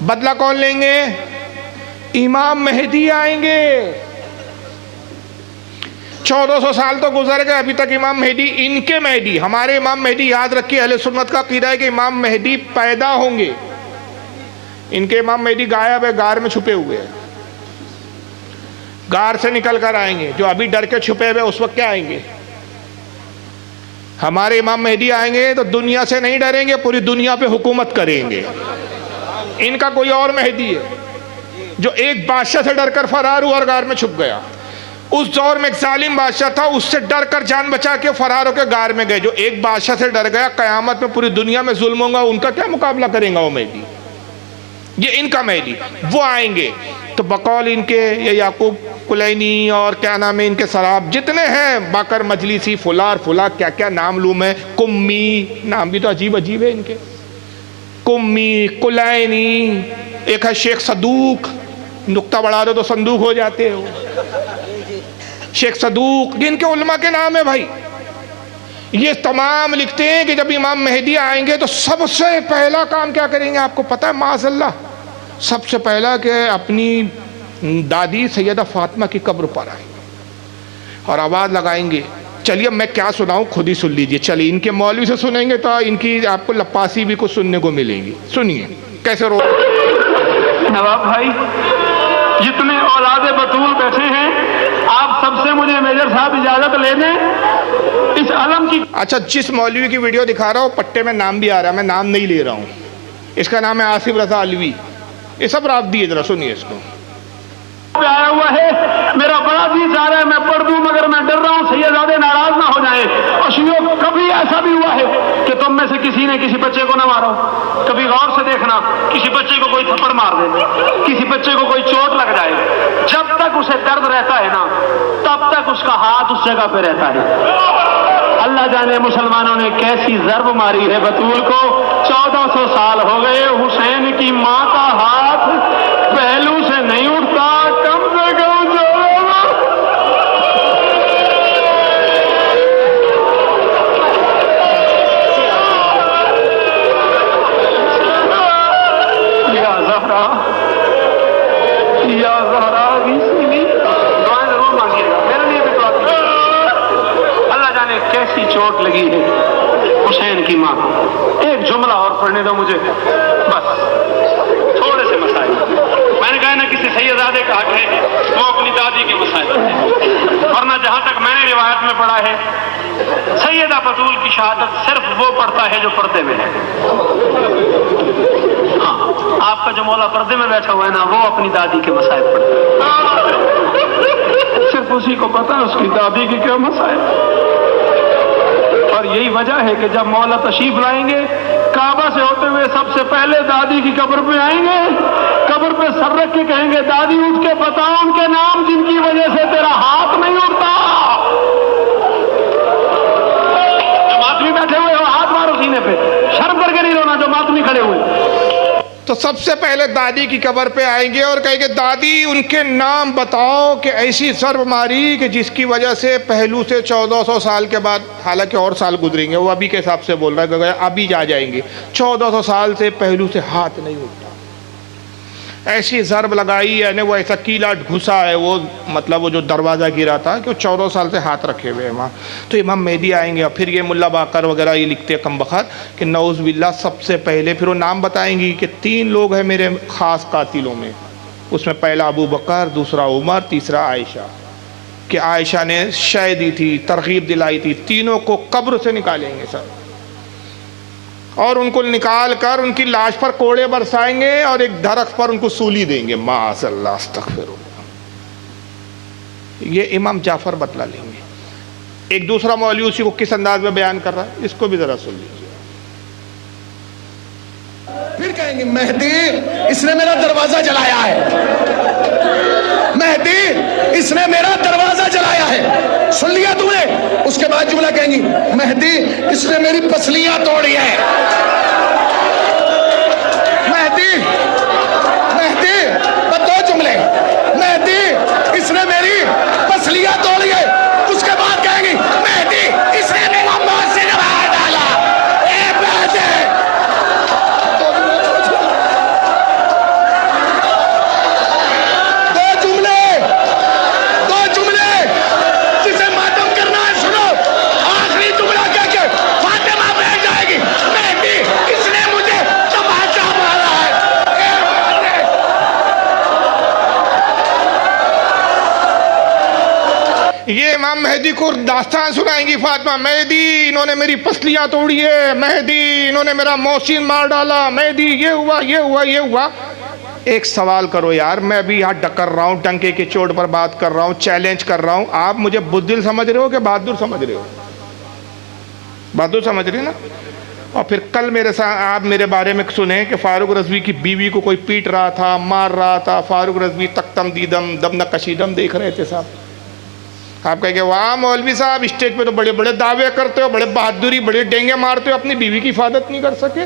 بدلہ کون لیں گے؟ امام مہدی آئیں گے۔ 1400 سال تو گزر گئے، ابھی تک امام مہدی، ان کے مہدی، ہمارے امام مہدی، یاد رکھیے اہل سنت کا عقیدہ ہے کہ امام مہدی پیدا ہوں گے۔ ان کے امام مہدی غائب ہے، غار میں چھپے ہوئے ہیں، غار سے نکل کر آئیں گے۔ جو ابھی ڈر کے چھپے ہوئے اس وقت کیا آئیں گے؟ ہمارے امام مہدی آئیں گے تو دنیا سے نہیں ڈریں گے، پوری دنیا پہ حکومت کریں گے۔ ان کا کوئی اور مہدی ہے جو ایک بادشاہ سے ڈر کر فرار ہوا اور غار میں چھپ گیا۔ اس دور میں ایک ظالم بادشاہ تھا، اس سے ڈر کر جان بچا کے فرار ہو کے غار میں گئے۔ جو ایک بادشاہ سے ڈر گیا، قیامت میں پوری دنیا میں ظلم ہوگا، ان کا کیا مقابلہ کریں گا وہ مہدی؟ یہ ان کا مہدی، وہ آئیں گے۔ تو بقول ان کے یہ یعقوب کلینی اور کیا نام ہے ان کے سراب جتنے ہیں، باقر مجلسی، فلار فلا، کیا کیا نام لوں میں، کمی، نام بھی تو عجیب عجیب ہے ان کے، کمی، کلینی، ایک ہے شیخ صدوق، نقطہ بڑھا دو تو صندوق ہو جاتے ہو، شیخ صدوق، ان کے علماء کے نام ہے بھائی۔ یہ تمام لکھتے ہیں کہ جب امام مہدی آئیں گے تو سب سے پہلا کام کیا کریں گے آپ کو پتہ ہے؟ معاذ اللہ سب سے پہلا کہ اپنی دادی سیدہ فاطمہ کی قبر پر آئیں گے اور آواز لگائیں گے۔ چلیے میں کیا سناؤں، خود ہی سن لیجئے۔ چلیے ان کے مولوی سے سنیں گے تو ان کی آپ کو لپاسی بھی کچھ سننے کو ملے گی۔ سنیے کیسے رو نواب بھائی جتنے اولاد بطول بیٹھے ہیں، آپ سب سے مجھے میجر صاحب اجازت لے دیں اس علم کی. اچھا، جس مولوی کی ویڈیو دکھا رہا ہوں پٹے میں نام بھی آ رہا ہے، میں نام نہیں لے رہا ہوں. اس کا نام ہے آصف رضا علوی. یہ سب رافضی ہے، ذرا سنیے اس کو. آیا ہوا ہے، میرا بڑا دل چاہ رہا ہے میں پڑھ دوں، مگر میں ڈر رہا ہوں سیدزادے ناراض نہ ہو جائیں. اور شیعوں، کبھی ایسا بھی ہوا ہے کہ تم میں سے کسی نے کسی بچے کو نہ مارا ہو؟ کبھی غور سے دیکھنا، کسی بچے کو کوئی تھپڑ مار دے، کسی بچے کو کوئی چوٹ لگ جائے، جب تک اسے درد رہتا ہے نا، تب تک اس کا ہاتھ اس جگہ پہ رہتا ہے. اللہ جانے مسلمانوں نے کیسی ضرب ماری ہے بطول کو. 1400 سال ہو گئے، حسین کی ماں کا ہاتھ پہلو سے نہیں اٹھتا. کم سے کم یا زہرا دعائیں ضرور مانگیے گا، میرے لیے بھی دعا کیجیے. اللہ جانے کیسی چوٹ لگی ہے حسین کی ماں کو. ایک جملہ اور پڑھنے دو مجھے، بس تھوڑے سے مسائل. میں نے کہا نا کسی سیدزادے کا حق ہے وہ اپنی دادی کے مسائل پڑھے، ورنہ جہاں تک میں نے روایت میں پڑھا ہے سیدہ بطول کی شہادت صرف وہ پڑھتا ہے جو پردے میں ہے. ہاں، آپ کا جو مولا پردے میں بیٹھا ہوا ہے نا، وہ اپنی دادی کے مسائل پڑھتا ہے. صرف اسی کو پتا ہے اس کی دادی کے کیا مسائل. اور یہی وجہ ہے کہ جب مولا تشریف لائیں گے کعبہ سے ہوتے ہوئے سب سے پہلے دادی کی قبر پہ آئیں گے، قبر پہ سر رکھ کے کہیں گے دادی اٹھ کے بتا ان کے نام جن کی وجہ سے تیرا ہاتھ نہیں اٹھتا. جو ماتمی بیٹھے ہوئے ہو ہاتھ مارو سینے پہ، شرم کر کے نہیں رونا جو ماتمی کھڑے ہوئے. تو سب سے پہلے دادی کی قبر پہ آئیں گے اور کہیں گے دادی ان کے نام بتاؤ کہ ایسی ضرب ماری کہ جس کی وجہ سے پہلو سے 1400 سال کے بعد، حالانکہ اور سال گزریں گے، وہ ابھی کے حساب سے بول رہا ہے کہ ابھی جا جائیں گے، 1400 سال سے پہلو سے ہاتھ نہیں اٹھتا. ایسی ضرب لگائی، یعنی وہ ایسا کیلا گھسا ہے، وہ مطلب وہ جو دروازہ گرا تھا کہ وہ 14 سال سے ہاتھ رکھے ہوئے ہیں وہاں. تو امام مہدی آئیں گے اور پھر یہ ملا باقر وغیرہ یہ لکھتے ہیں کم بخت کہ نعوذ باللہ سب سے پہلے پھر وہ نام بتائیں گی کہ 3 لوگ ہیں میرے خاص قاتلوں میں. اس میں پہلا ابو بکر، دوسرا عمر، تیسرا عائشہ. کہ عائشہ نے شے دی تھی، ترغیب دلائی تھی. تینوں کو قبر سے نکالیں گے سر، اور ان کو نکال کر ان کی لاش پر کوڑے برسائیں گے اور ایک درخت پر ان کو سولی دیں گے. معاذ اللہ، استغفر اللہ. یہ امام جعفر بتلا لیں گے. ایک دوسرا مولوی اسی کو کس انداز میں بیان کر رہا ہے، اس کو بھی ذرا سن لیجیے. پھر کہیں گے مہدی اس نے میرا دروازہ جلایا ہے، مہدی اس نے میرا دروازہ جلایا ہے. سن لیا تو نے؟ اس کے بعد جملہ کہیں گی مہدی اس نے میری پسلیاں توڑی ہے. مہدی بس 2 جملے، مہدی اس نے میری پسلیاں توڑی ہے. اس کے بعد کہیں گی مہدی اس نے میرا مسجد باہر ڈالا. اے مہدی، دو جملے جسے ماتم کرنا ہے سنو. آخری جملہ کہہ کے فاطمہ بیٹھ جائے گی مہدی اس نے مجھے تماچا مارا ہے. اے مہدی، یہ امام مہدی کو داستان سنائیں گی فاطمہ. مہدی انہوں نے میری پسلیاں توڑی ہے، مہدی انہوں نے میرا محسن مار ڈالا، مہدی یہ ہوا یہ ہوا یہ ہوا. ایک سوال کرو یار، میں ابھی یہاں ڈکر رہا ہوں، ڈنکے کی چوٹ پر بات کر رہا ہوں، چیلنج کر رہا ہوں. آپ مجھے بزدل سمجھ رہے ہو کہ بہادر سمجھ رہے ہو؟ بہادر سمجھ رہے نا. اور پھر کل میرے ساتھ آپ میرے بارے میں سنیں کہ فاروق رضوی کی بیوی کو کوئی پیٹ رہا تھا، مار رہا تھا. فاروق رضوی تختم دیدم دم نہ کشیدم دیکھ رہے تھے صاحب. آپ کہیں گے واہ مولوی صاحب اسٹیج پہ تو بڑے بڑے دعوے کرتے ہو، بڑے بہادری، بڑے ڈینگے مارتے ہو، اپنی بیوی کی حفاظت نہیں کر سکے.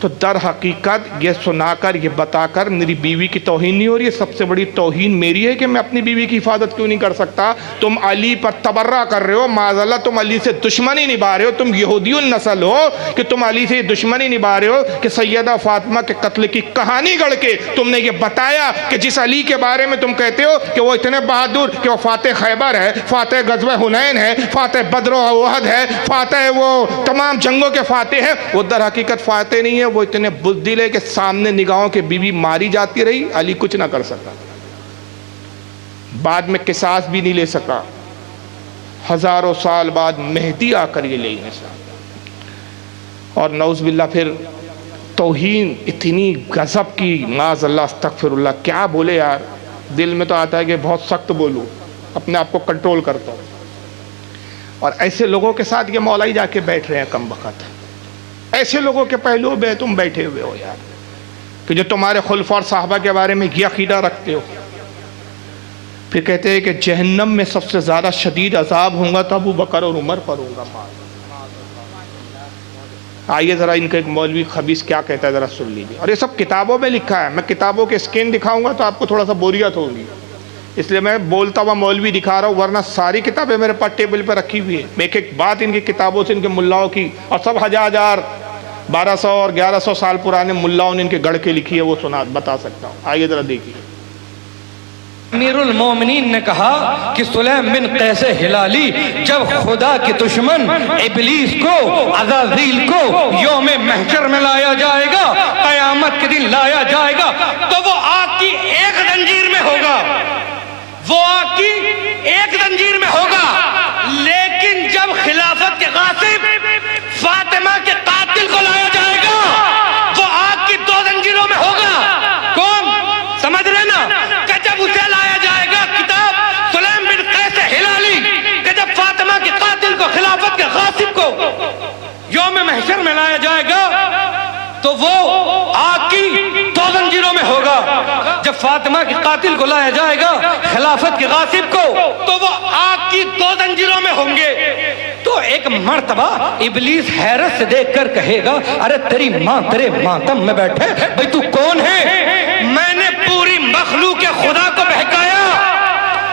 تو در حقیقت یہ سنا کر، یہ بتا کر میری بیوی کی توہین نہیں ہو رہی ہے. سب سے بڑی توہین میری ہے کہ میں اپنی بیوی کی حفاظت کیوں نہیں کر سکتا. تم علی پر تبرہ کر رہے ہو، معاذاللہ تم علی سے دشمنی نبھا رہے ہو. تم یہودی النسل ہو کہ تم علی سے دشمنی نبھا رہے ہو کہ سیدہ فاطمہ کے قتل کی کہانی گڑھ کے تم نے یہ بتایا کہ جس علی کے بارے میں تم کہتے ہو کہ وہ اتنے بہادر کہ وہ فاتح خیبر ہے، فاتح غزوہ حنین ہے، فاتح بدر و احد ہے، فاتح وہ تمام جنگوں کے فاتح ہیں، وہ در حقیقت فاتح نہیں ہے. وہ اتنے بزدل ہے کہ سامنے نگاہوں کے بیوی ماری جاتی رہی، علی کچھ نہ کر سکا. بعد میں قصاص بھی نہیں لے سکا، ہزاروں سال بعد مہدی آ کر یہ لے سکا، اور نعوذ باللہ پھر توہین اتنی غضب کی، معاذ اللہ استغفر اللہ، کیا بولے یار، دل میں تو آتا ہے کہ بہت سخت بولوں، اپنے آپ کو کنٹرول کرتا ہوں۔ اور ایسے لوگوں کے ساتھ یہ مولائی جا کے بیٹھ رہے ہیں کم وقت، ایسے لوگوں کے پہلو میں تم بیٹھے ہوئے ہو یار، کہ جو تمہارے خلفاء اور صحابہ کے بارے میں یہ عقیدہ رکھتے ہو۔ پھر کہتے ہیں کہ جہنم میں سب سے زیادہ شدید عذاب ہوں گا تو ابو بکر اور عمر پر ہوں گا۔ آئیے ذرا ان کا ایک مولوی خبیث کیا کہتا ہے ذرا سن لیجیے، اور یہ سب کتابوں میں لکھا ہے، میں کتابوں کے اسکین دکھاؤں گا تو آپ کو تھوڑا سا بوریت ہوگی، اس لیے میں بولتا ہوا مولوی دکھا رہا ہوں، ورنہ ساری کتابیں میرے پاس ٹیبل پہ رکھی ہوئی ہے، میں ایک ایک بات ان کی کتابوں سے، ان کے ملاؤں کی، اور سب ہزار 1200 اور 1100 سال پرانے ملاؤں نے ان کے گڑھ کے لکھی ہے، وہ بتا سکتا ہوں۔ آئیے ذرا دیکھیے۔ امیر المومنین نے کہا کہ سلیم بن قیس ہلالی جب خدا کے دشمن ابلیس کو، عزازیل کو یوم محشر میں لایا جائے گا، قیامت کے دن لایا جائے گا، تو وہ آگ کی ایک زنجیر میں ہوگا، وہ آگ کی ایک زنجیر میں ہوگا، لیکن جب خلافت کے غاصب فاطمہ کے قاتل کو لایا جائے گا، وہ آگ کی 2 زنجیروں میں ہوگا۔ کون؟ سمجھ رہے نا؟ کہ جب اسے لایا جائے گا، کتاب سلیم بن قیس ہلالی، کہ جب فاطمہ کے قاتل کو، خلافت کے غاصب کو یوم محشر میں لایا جائے گا تو وہ آگ کی 2 زنجیروں میں ہوگا۔ جب فاطمہ کے قاتل کو لایا جائے گا، خلافت کے غاصب کو، تو وہ آگ کی 2 زنجیروں میں ہوں گے۔ تو ایک مرتبہ ابلیس حیرت سے دیکھ کر کہے گا، ارے تیری ماں تیرے ماتم میں بیٹھے، بھئی تو کون ہے؟ میں نے پوری مخلوق خدا کو بہکایا،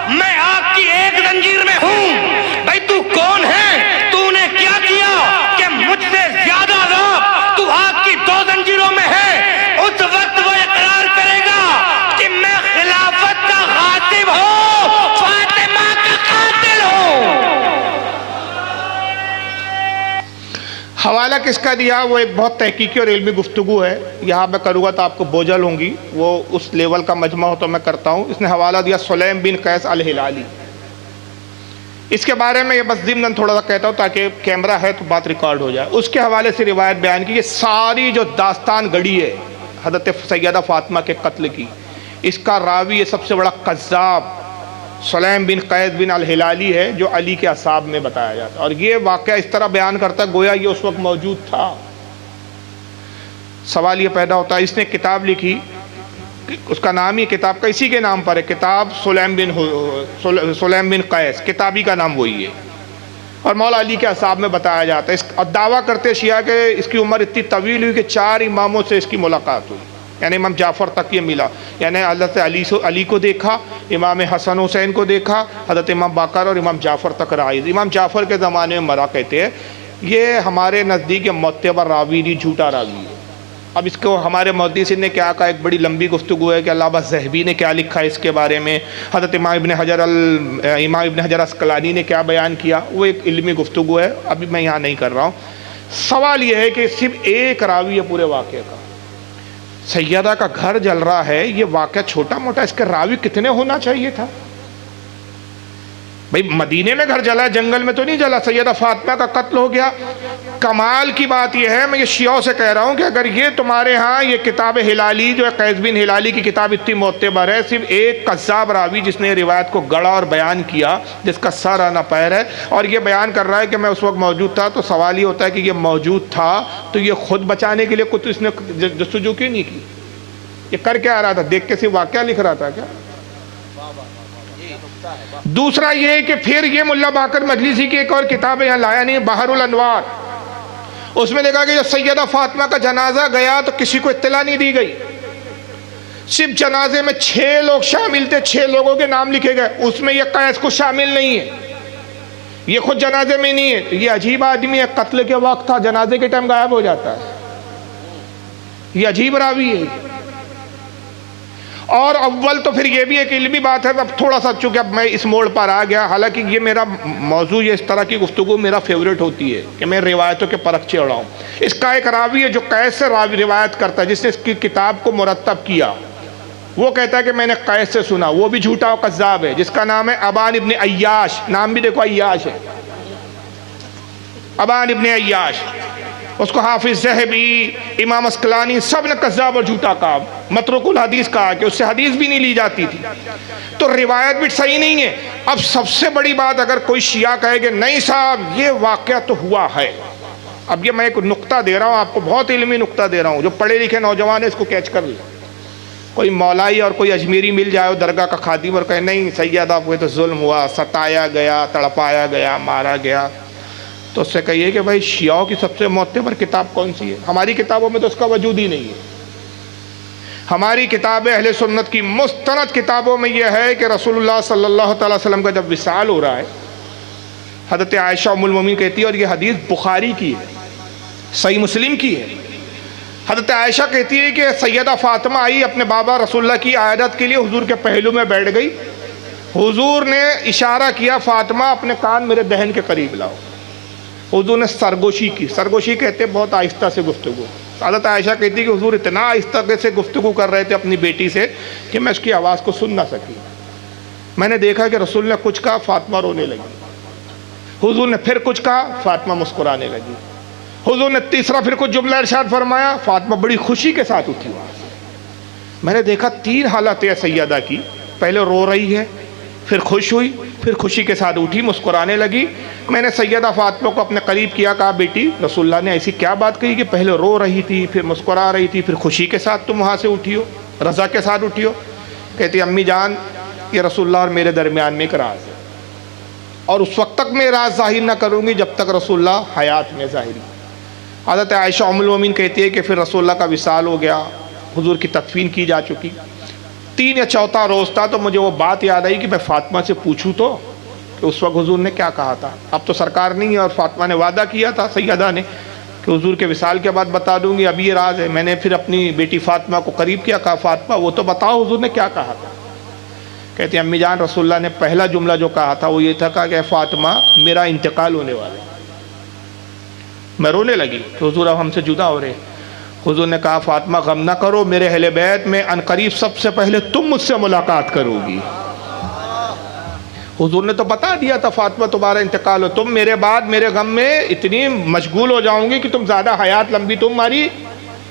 میں آگ کی ایک زنجیر میں ہوں، بھئی تو کون ہے؟ تو نے کیا کیا کہ مجھ سے زیادہ عذاب تو آگ کی 2 زنجیروں میں ہے؟ اس وقت وہ اقرار کرے گا کہ میں خلافت کا غاصب ہوں، فاطمہ کا قاتل ہوں۔ حوالہ کس کا دیا وہ ایک بہت تحقیقی اور علمی گفتگو ہے، یہاں میں کروں گا تو آپ کو بوجھل ہوں گی، وہ اس لیول کا مجمع ہو تو میں کرتا ہوں۔ اس نے حوالہ دیا سلیم بن قیس الہلالی، اس کے بارے میں یہ بس ضمناً تھوڑا سا کہتا ہوں تاکہ کیمرہ ہے تو بات ریکارڈ ہو جائے۔ اس کے حوالے سے روایت بیان کی، یہ ساری جو داستان گڑی ہے حضرت سیدہ فاطمہ کے قتل کی، اس کا راوی یہ سب سے بڑا قذاب سلیم بن قیس بن الہلالی ہے، جو علی کے اصحاب میں بتایا جاتا ہے، اور یہ واقعہ اس طرح بیان کرتا ہے گویا یہ اس وقت موجود تھا۔ سوال یہ پیدا ہوتا ہے، اس نے کتاب لکھی، اس کا نام ہی کتاب کا اسی کے نام پر ہے، کتاب سلیم بن قیس، کتابی کا نام وہی ہے، اور مولا علی کے اصحاب میں بتایا جاتا ہے۔ اور دعویٰ کرتے شیعہ کہ اس کی عمر اتنی طویل ہوئی کہ 4 اماموں سے اس کی ملاقات ہوئی، یعنی امام جعفر تک یہ ملا، یعنی حضرت علی کو دیکھا، امام حسن حسین کو دیکھا، حضرت امام باقر اور امام جعفر تک رائز۔ امام جعفر کے زمانے میں مرا، کہتے ہیں یہ ہمارے نزدیک معتبر راوی نہیں، جھوٹا راوی ہے۔ اب اس کو ہمارے محدث نے کیا کہا، ایک بڑی لمبی گفتگو ہے کہ علامہ ذہبی نے کیا لکھا ہے اس کے بارے میں، حضرت امام ابن حجر عسقلانی نے کیا بیان کیا، وہ ایک علمی گفتگو ہے، ابھی میں یہاں نہیں کر رہا ہوں۔ سوال یہ ہے کہ صرف ایک راوی ہے پورے واقعے کا، سیدہ کا گھر جل رہا ہے، یہ واقعہ چھوٹا موٹا، اس کے راوی کتنے ہونا چاہیے تھا؟ بھئی مدینے میں گھر جلا، جنگل میں تو نہیں جلا، سیدہ فاطمہ کا قتل ہو گیا۔ کمال کی بات یہ ہے، میں یہ شیعوں سے کہہ رہا ہوں کہ اگر یہ تمہارے ہاں یہ کتاب ہلالی جو ہے قیس بن ہلالی کی کتاب اتنی معتبر ہے، صرف ایک قذاب راوی جس نے روایت کو گڑا اور بیان کیا، جس کا سر آنا پیر ہے، اور یہ بیان کر رہا ہے کہ میں اس وقت موجود تھا، تو سوال یہ ہوتا ہے کہ یہ موجود تھا تو یہ خود بچانے کے لیے کچھ اس نے جستجو کیوں نہیں کی؟ یہ کر کے آ رہا تھا؟ دیکھ کے صرف واقعہ لکھ رہا تھا کیا؟ دوسرا یہ کہ پھر یہ ملا باقر مجلسی کی ایک اور کتاب یہاں لایا نہیں، بحر الانوار، اس میں دیکھا کہ جو سیدہ فاطمہ کا جنازہ گیا تو کسی کو اطلاع نہیں دی گئی، صرف جنازے میں 6 لوگ شامل تھے، 6 لوگوں کے نام لکھے گئے، اس میں یہ قیس کو شامل نہیں ہے، یہ خود جنازے میں نہیں ہے۔ یہ عجیب آدمی ہے، قتل کے وقت تھا، جنازے کے ٹائم غائب ہو جاتا ہے، یہ عجیب راوی ہے۔ اور اول تو پھر یہ بھی ایک علمی بات ہے، اب تھوڑا سا چونکہ اب میں اس موڑ پر آ گیا، حالانکہ یہ میرا موضوع، یہ اس طرح کی گفتگو میرا فیوریٹ ہوتی ہے کہ میں روایتوں کے پرکھچے اڑاؤں۔ اس کا ایک راوی ہے جو قیس سے روایت کرتا ہے، جس نے اس کی کتاب کو مرتب کیا، وہ کہتا ہے کہ میں نے قیس سے سنا، وہ بھی جھوٹا و کذاب ہے، جس کا نام ہے ابان ابن عیاش، نام بھی دیکھو عیاش ہے، ابان ابن عیاش، اس کو حافظ ذہبی، امام اسقلانی سب نے کذاب اور جھوٹا کہا، متروک الحدیث کہا کہ اس سے حدیث بھی نہیں لی جاتی تھی، تو روایت بھی صحیح نہیں ہے۔ اب سب سے بڑی بات، اگر کوئی شیعہ کہے کہ نہیں صاحب یہ واقعہ تو ہوا ہے، اب یہ میں ایک نقطہ دے رہا ہوں آپ کو، بہت علمی نقطہ دے رہا ہوں، جو پڑھے لکھے نوجوان ہیں اس کو کیچ کر لیں۔ کوئی مولائی اور کوئی اجمیری مل جائے درگاہ کا خادم اور کہے نہیں سیدہ وہ تو ظلم ہوا، ستایا گیا، تڑپایا گیا، مارا گیا، تو اس سے کہیے کہ بھائی شیعوں کی سب سے معتبر کتاب کون سی ہے؟ ہماری کتابوں میں تو اس کا وجود ہی نہیں ہے۔ ہماری کتاب اہل سنت کی مستند کتابوں میں یہ ہے کہ رسول اللہ صلی اللہ تعالی وسلم کا جب وصال ہو رہا ہے، حضرت عائشہ ام المومنین کہتی ہے، اور یہ حدیث بخاری کی ہے، صحیح مسلم کی ہے، حضرت عائشہ کہتی ہے کہ سیدہ فاطمہ آئی اپنے بابا رسول اللہ کی عیادت کے لیے، حضور کے پہلو میں بیٹھ گئی، حضور نے اشارہ کیا فاطمہ اپنے کان میرے دہن کے قریب لاؤ، حضور نے سرگوشی کی، سرگوشی کہتے ہیں بہت آہستہ سے گفتگو، حضرت عائشہ کہتی ہے کہ حضور اتنا آہستہ سے گفتگو کر رہے تھے اپنی بیٹی سے کہ میں اس کی آواز کو سن نہ سکی، میں نے دیکھا کہ رسول نے کچھ کہا، فاطمہ رونے لگی، حضور نے پھر کچھ کہا، فاطمہ مسکرانے لگی، حضور نے تیسرا پھر کچھ جملہ ارشاد فرمایا، فاطمہ بڑی خوشی کے ساتھ اٹھی وہاں سے۔ میں نے دیکھا تین حالت ہے سیدہ کی، پہلے رو رہی ہے، پھر خوش ہوئی، پھر خوشی کے ساتھ اٹھی، مسکرانے لگی۔ میں نے سیدہ فاطمہ کو اپنے قریب کیا، کہا بیٹی رسول اللہ نے ایسی کیا بات کہی کہ پہلے رو رہی تھی، پھر مسکرا رہی تھی، پھر خوشی کے ساتھ تم وہاں سے اٹھی ہو، رضا کے ساتھ اٹھی ہو؟ کہتی امی جان یہ رسول اللہ اور میرے درمیان میں ایک راز ہے، اور اس وقت تک میں راز ظاہر نہ کروں گی جب تک رسول اللہ حیات میں ظاہر ہے۔ حضرت عائشہ ام المومنین کہتی ہے کہ پھر رسول اللہ کا وصال ہو گیا، حضور کی تدفین کی جا چکی، 3 یا 4 روز تھا، تو مجھے وہ بات یاد آئی کہ میں فاطمہ سے پوچھوں تو کہ اس وقت حضور نے کیا کہا تھا۔ اب تو سرکار نہیں ہے، اور فاطمہ نے وعدہ کیا تھا سیدہ نے کہ حضور کے وصال کے بعد بتا دوں گی، اب یہ راز ہے۔ میں نے پھر اپنی بیٹی فاطمہ کو قریب کیا، کہا فاطمہ وہ تو بتاؤ حضور نے کیا کہا تھا۔ کہتی ہیں امی جان رسول اللہ نے پہلا جملہ جو کہا تھا وہ یہ تھا، کہا کہ فاطمہ میرا انتقال ہونے والا ہے۔ میں رونے لگی کہ حضور اب ہم سے جدا ہو رہے۔ حضور نے کہا فاطمہ غم نہ کرو، میرے اہل بیت میں عنقریب سب سے پہلے تم مجھ سے ملاقات کرو گی۔ حضور نے تو بتا دیا تھا فاطمہ تمہارا انتقال ہو، تم میرے بعد میرے غم میں اتنی مشغول ہو جاؤں گی کہ تم زیادہ حیات لمبی تمہاری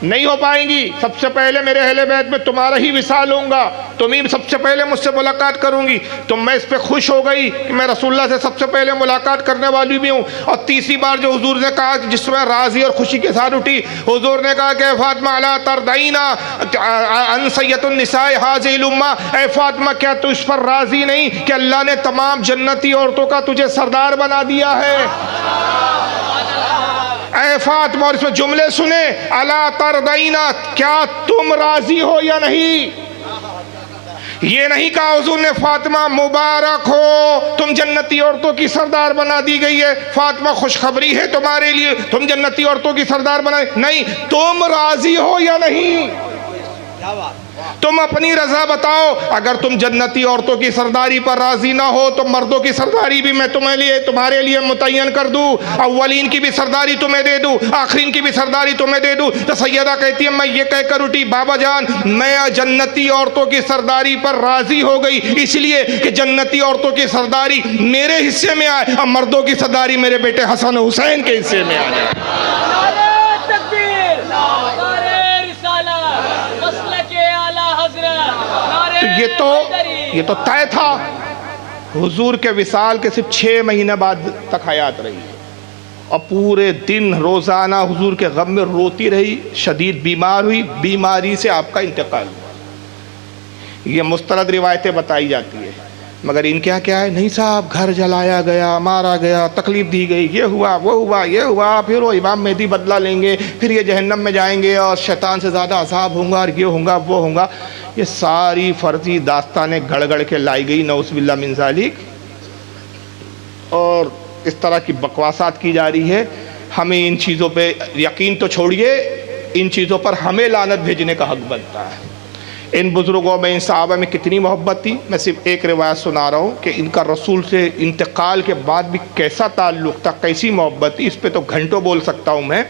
نہیں ہو پائیں گی، سب سے پہلے میرے اہل بیت میں تمہارا ہی وصال ہوں گا، تم ہی سب سے پہلے مجھ سے ملاقات کروں گی۔ تو میں اس پہ خوش ہو گئی کہ میں رسول اللہ سے سب سے پہلے ملاقات کرنے والی بھی ہوں۔ اور تیسری بار جو حضور نے کہا جس میں راضی اور خوشی کے ساتھ اٹھی، حضور نے کہا کہ فاطمہ الا ترضینا ان سید النساء هذه الامہ، اے فاطمہ کیا تو اس پر راضی نہیں کہ اللہ نے تمام جنتی عورتوں کا تجھے سردار بنا دیا ہے؟ اے فاطمہ، اور اس میں جملے سنیں، الا ترضینا، کیا تم راضی ہو یا نہیں؟ یہ نہیں کہا حضور نے فاطمہ مبارک ہو تم جنتی عورتوں کی سردار بنا دی گئی ہے، فاطمہ خوشخبری ہے تمہارے لیے تم جنتی عورتوں کی سردار بنا، نہیں، تم راضی ہو یا نہیں؟ تم اپنی رضا بتاؤ۔ اگر تم جنتی عورتوں کی سرداری پر راضی نہ ہو تو مردوں کی سرداری بھی میں تمہارے لیے متعین کر دوں، اولین کی بھی سرداری تمہیں دے دوں، آخرین کی بھی سرداری تمہیں دے دوں۔ تو سیدہ کہتی ہے میں یہ کہہ کر اٹھی بابا جان میں جنتی عورتوں کی سرداری پر راضی ہو گئی، اس لیے کہ جنتی عورتوں کی سرداری میرے حصے میں آئے، اور مردوں کی سرداری میرے بیٹے حسن و حسین کے حصے میں آ جائے۔ تو یہ تو طے تھا۔ حضور کے وصال کے صرف 6 مہینے بعد تک حیات رہی، اور پورے دن روزانہ حضور کے غم میں روتی رہی، شدید بیمار ہوئی، بیماری سے آپ کا انتقال ہوا۔ یہ مستند روایتیں بتائی جاتی ہے، مگر ان کیا کیا ہے، نہیں صاحب گھر جلایا گیا، مارا گیا، تکلیف دی گئی، یہ ہوا وہ ہوا یہ ہوا، پھر وہ امام مہدی بدلہ لیں گے، پھر یہ جہنم میں جائیں گے اور شیطان سے زیادہ عذاب ہوں گا، اور یہ ہوں گا وہ ہوں گا۔ یہ ساری فرضی داستانیں گھڑ گھڑ کے لائی گئی نعوذ باللہ من ذالک، اور اس طرح کی بکواسات کی جا رہی ہے۔ ہمیں ان چیزوں پہ یقین تو چھوڑیے، ان چیزوں پر ہمیں لعنت بھیجنے کا حق بنتا ہے۔ ان بزرگوں میں ان صحابہ میں کتنی محبت تھی، میں صرف ایک روایت سنا رہا ہوں کہ ان کا رسول سے انتقال کے بعد بھی کیسا تعلق تھا، کیسی محبت تھی، اس پہ تو گھنٹوں بول سکتا ہوں میں۔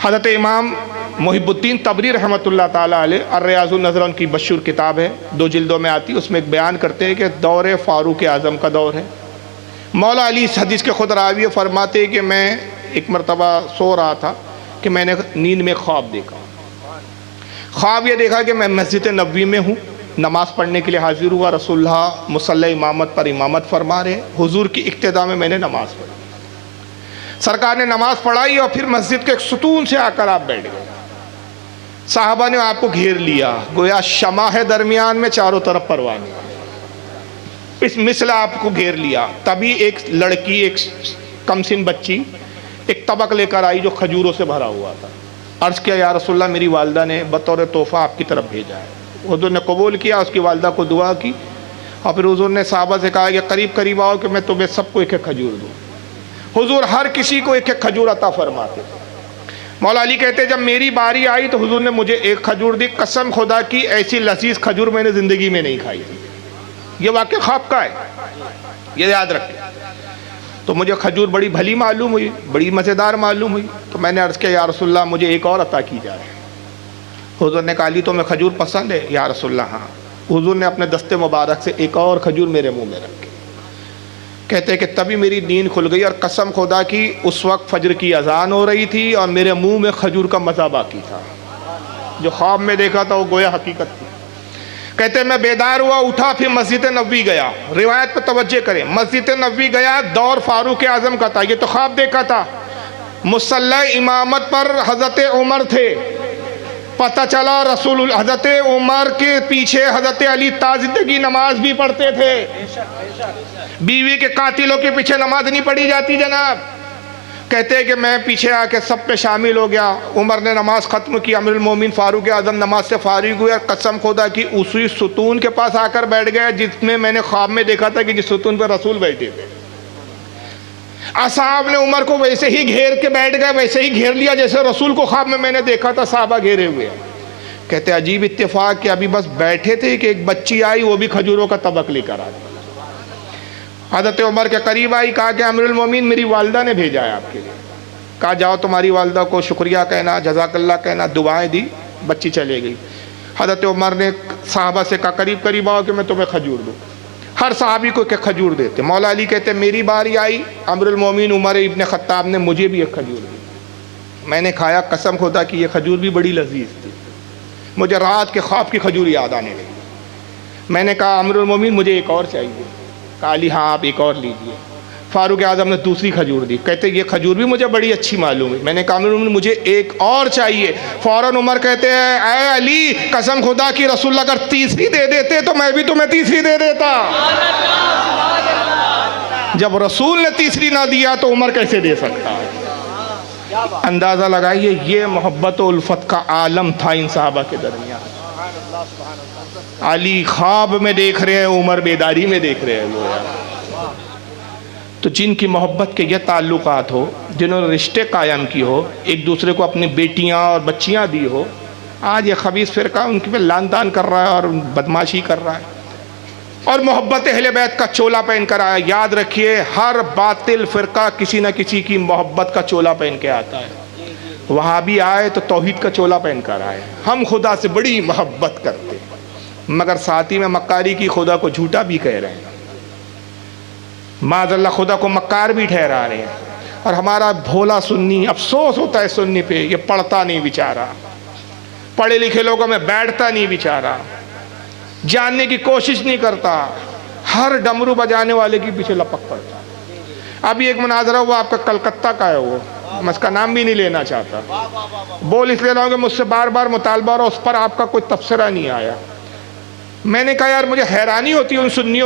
حضرت امام محب الدین تبری رحمۃ اللہ تعالیٰ علیہ الریاض النظر ان کی مشہور کتاب ہے، 2 جلدوں میں آتی ہے، اس میں ایک بیان کرتے ہیں کہ دور فاروق اعظم کا دور ہے۔ مولا علی اس حدیث کے خود راوی فرماتے ہیں کہ میں ایک مرتبہ سو رہا تھا کہ میں نے نیند میں خواب دیکھا۔ خواب یہ دیکھا کہ میں مسجد نبوی میں ہوں، نماز پڑھنے کے لیے حاضر ہوا، رسول اللہ مصلی امامت پر امامت فرما رہے، حضور کی اقتداء میں میں نے نماز پڑھی۔ سرکار نے نماز پڑھائی اور پھر مسجد کے ایک ستون سے آ کر آپ بیٹھ گئے۔ صحابہ نے آپ کو گھیر لیا، گویا شمع ہے درمیان میں، چاروں طرف پروانے، اس مثل آپ کو گھیر لیا۔ تبھی ایک لڑکی، ایک کم سن بچی ایک طبق لے کر آئی جو کھجوروں سے بھرا ہوا تھا۔ عرض کیا یا رسول اللہ میری والدہ نے بطور تحفہ آپ کی طرف بھیجا ہے۔ حضور نے قبول کیا، اس کی والدہ کو دعا کی، اور پھر حضور نے صحابہ سے کہا کہ قریب قریب آؤ کہ میں تمہیں سب کو ایک ایک کھجور دوں۔ حضور ہر کسی کو ایک ایک کھجور عطا فرماتے۔ مولا علی کہتے جب میری باری آئی تو حضور نے مجھے ایک کھجور دی، قسم خدا کی ایسی لذیذ کھجور میں نے زندگی میں نہیں کھائی تھی۔ یہ واقعہ خواب کا ہے، یہ یاد رکھیں۔ تو مجھے کھجور بڑی بھلی معلوم ہوئی، بڑی مزیدار معلوم ہوئی، تو میں نے عرض کیا یا رسول اللہ مجھے ایک اور عطا کی جائے۔ حضور نے کہا علی تمہیں کھجور پسند ہے؟ یا رسول اللہ ہاں۔ حضور نے اپنے دستے مبارک سے ایک اور کھجور میرے منہ میں رکھی۔ کہتے ہیں کہ تبھی میری نیند کھل گئی، اور قسم خدا کی اس وقت فجر کی اذان ہو رہی تھی اور میرے منہ میں کھجور کا مزہ باقی تھا۔ جو خواب میں دیکھا تھا وہ گویا حقیقت تھی۔ کہتے ہیں میں بیدار ہوا، اٹھا، پھر مسجد نبوی گیا۔ روایت پہ توجہ کریں، مسجد نبوی گیا، دور فاروق اعظم کا تھا، یہ تو خواب دیکھا تھا۔ مصلی امامت پر حضرت عمر تھے، پتہ چلا رسول حضرت عمر کے پیچھے حضرت علی تازندگی نماز بھی پڑھتے تھے۔ بیوی کے قاتلوں کے پیچھے نماز نہیں پڑھی جاتی جناب۔ کہتے ہیں کہ میں پیچھے آ کے سب پہ شامل ہو گیا۔ عمر نے نماز ختم کی، امیر المومن فاروق اعظم نماز سے فارغ ہوئے، اور قسم خدا کی اسی ستون کے پاس آ کر بیٹھ گئے جس میں نے خواب میں دیکھا تھا کہ جس ستون پہ رسول بیٹھے تھے۔ اصحاب نے عمر کو ویسے ہی گھیر کے بیٹھ گئے، ویسے ہی گھیر لیا جیسے رسول کو خواب میں نے دیکھا تھا، صحابہ گھیرے ہوئے۔ کہتے ہیں عجیب اتفاق کہ ابھی بس بیٹھے تھے کہ ایک بچی آئی، وہ بھی کھجوروں کا طبق لے کر آئی۔ حضرت عمر کے قریب آئی، کہا کہ امیر المومنین میری والدہ نے بھیجا ہے آپ کے لیے۔ کہا جاؤ تمہاری والدہ کو شکریہ کہنا، جزاک اللہ کہنا، دعائیں دی، بچی چلے گئی۔ حضرت عمر نے صحابہ سے کہا قریب قریب آؤ کہ میں تمہیں کھجور دوں۔ ہر صحابی کو ایک کھجور دیتے۔ مولا علی کہتے میری باری آئی، امیر المومنین عمر ابن خطاب نے مجھے بھی ایک کھجور دی۔ میں نے کھایا، قسم خدا کی یہ کھجور بھی بڑی لذیذ تھی، مجھے رات کے خواب کی کھجور یاد آنے لگی۔ میں نے کہا امیر المومنین مجھے ایک اور چاہیے۔ کہا علی ہاں آپ ایک اور لیجئے۔ فاروق اعظم نے دوسری کھجور دی، کہتے یہ کھجور بھی مجھے بڑی اچھی معلوم ہے۔ میں نے کہا مجھے ایک اور چاہیے۔ فوراً عمر کہتے ہیں اے علی قسم خدا کی رسول اللہ اگر تیسری دے دیتے تو میں بھی تمہیں تیسری دے دیتا۔ جب رسول نے تیسری نہ دیا تو عمر کیسے دے سکتا ہے؟ اندازہ لگائیے یہ محبت و الفت کا عالم تھا ان صحابہ کے درمیان۔ علی خواب میں دیکھ رہے ہیں، عمر بیداری میں دیکھ رہے ہیں۔ تو جن کی محبت کے یہ تعلقات ہو، جنہوں نے رشتے قائم کی ہو، ایک دوسرے کو اپنی بیٹیاں اور بچیاں دی ہو، آج یہ خبیث فرقہ ان کے پہ لان تان کر رہا ہے اور بدماشی کر رہا ہے اور محبت اہل بیت کا چولا پہن کر آیا۔ یاد رکھیے ہر باطل فرقہ کسی نہ کسی کی محبت کا چولا پہن کے آتا ہے۔ وہابی آئے تو توحید کا چولا پہن کر آئے، ہم خدا سے بڑی محبت کرتے مگر ساتھی میں مکاری کی خدا کو جھوٹا بھی کہہ رہے ہیں، معاذ اللہ خدا کو مکار بھی ٹھہرا رہے ہیں۔ اور ہمارا بھولا سنی، افسوس ہوتا ہے سنی پہ، یہ پڑھتا نہیں بیچارہ، پڑھے لکھے لوگوں میں بیٹھتا نہیں بیچارہ، جاننے کی کوشش نہیں کرتا، ہر ڈمرو بجانے والے کی پیچھے لپک پڑتا۔ ابھی ایک مناظرہ ہوا آپ کا کلکتہ کا ہے، وہ میں اس کا نام بھی نہیں لینا چاہتا، بول اس لیے رہا ہوں کہ مجھ سے بار بار مطالبہ اور اس پر آپ کا کوئی تبصرہ نہیں آیا۔ میں نے کہا یار مجھے حیرانی ہوتی ہے ان سنیوں